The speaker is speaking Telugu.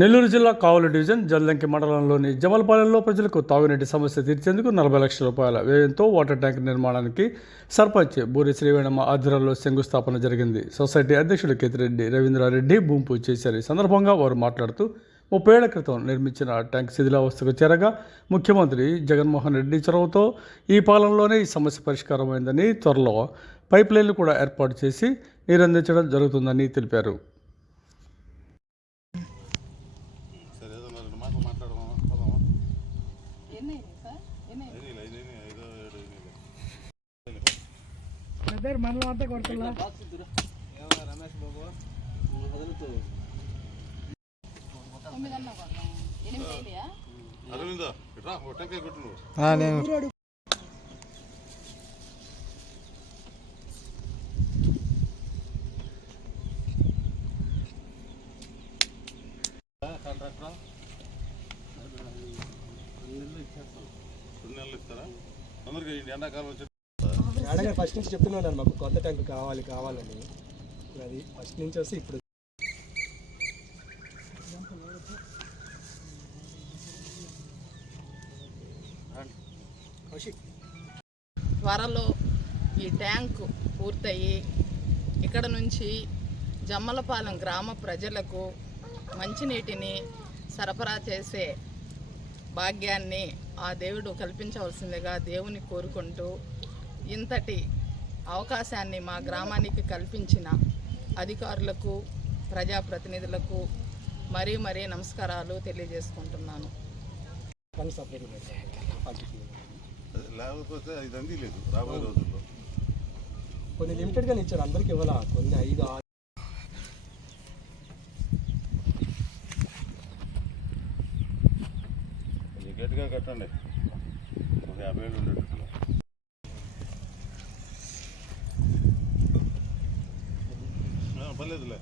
నెల్లూరు జిల్లా కావలి డివిజన్ జల్లంకి మండలంలోని జమలపాలెంలో ప్రజలకు తాగునీటి సమస్య తీర్చేందుకు 40 లక్షల రూపాయల వ్యయంతో వాటర్ ట్యాంక్ నిర్మాణానికి సర్పంచ్ బూరి శ్రీవేణమ్మ ఆధ్వర్యంలో శంకుస్థాపన జరిగింది. సొసైటీ అధ్యక్షుడు కేతిరెడ్డి రవీంద్రారెడ్డి భూమి పూజ చేశారు. ఈ సందర్భంగా వారు మాట్లాడుతూ 30 ఏళ్ల క్రితం నిర్మించిన ట్యాంక్ శిథిలావస్థకు చేరగా ముఖ్యమంత్రి జగన్మోహన్ రెడ్డి చొరవతో ఈ పాలనలోనే ఈ సమస్య పరిష్కారమైందని, త్వరలో పైప్ లైన్లు కూడా ఏర్పాటు చేసి నీరందించడం జరుగుతుందని తెలిపారు. మనలో అంతా కొడుతున్నా రమేష్ బాబు నేను ఫస్ట్ నుంచి చెప్తున్నాను మాకు కొత్త ట్యాంక్ కావాలని అది ఫస్ట్ నుంచి వస్తే ఇప్పుడు త్వరలో ఈ ట్యాంకు పూర్తయి ఇక్కడ నుంచి జమ్మలపాలెం గ్రామ ప్రజలకు మంచినీటిని సరఫరా చేసే భాగ్యాన్ని ఆ దేవుడు కల్పించవలసిందిగా దేవుని కోరుకుంటూ ఇంతటి అవకాశాన్ని మా గ్రామానికి కల్పించిన అధికారులకు, ప్రజాప్రతినిధులకు మరీ నమస్కారాలు తెలియజేసుకుంటున్నాను. లేకపోతే ఇది అంది లేదు రాబోయే రోజుల్లో కొన్ని లిమిటెడ్గా ఇచ్చారు, అందరికి ఇవ్వాలా, కొన్ని 5 6 గట్టిగా కట్టండి. ఒక 50 ఏళ్ళు ఉండేటట్లు పర్లేదులే.